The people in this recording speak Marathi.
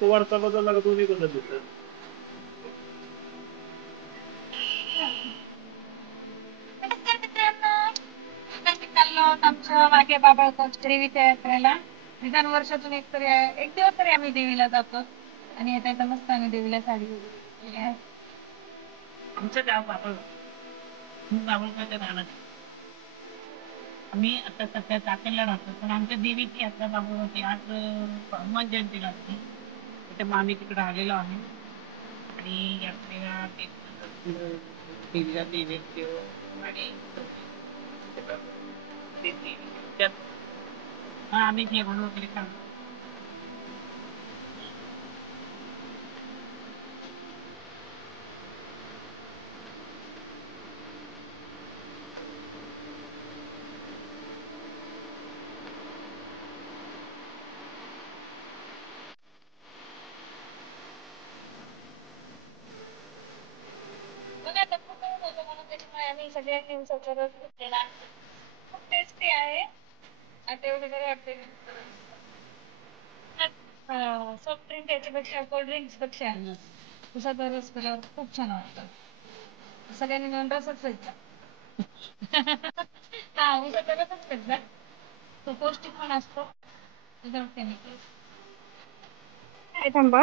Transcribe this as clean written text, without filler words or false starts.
तो वरचा बदलला का दोन्ही बदलले. आमच्या मागे बाबा देवीच्या यात्रेला निदान वर्षातून एक दिवस तरी आम्ही देवीला जातो आणि येता येता मस्त आम्ही देवीला साडी वगैरे आहे. आमचं गाव बाबुळगावच्या राहणार. आम्ही आता सध्या चाकणला राहतो पण आमच्या देवीची यात्रा बाबुळगावची आज हनुमान जयंतीला असते. त्याच्यामुळे आम्ही तिकडे आलेलो आहे आणि यात्रेला देवीला नैवेद्य आणि हा आम्ही जेवण वगैरे खातो. आम्ही सगळ्यांनी घेतलेला खूप टेस्टी आहे. आता एवढे जरी वाटते सॉफ्ट ड्रिंक याच्यापेक्षा कोल्ड ड्रिंक्स पेक्षा उसाचा रस पिल्यावर खूप छान वाटतं. सगळ्यांनी मिळून रसच प्यायचा. हा उसाचा रसच प्यायचा. तो पौष्टिक पण असतो. Without chemical. थांबा.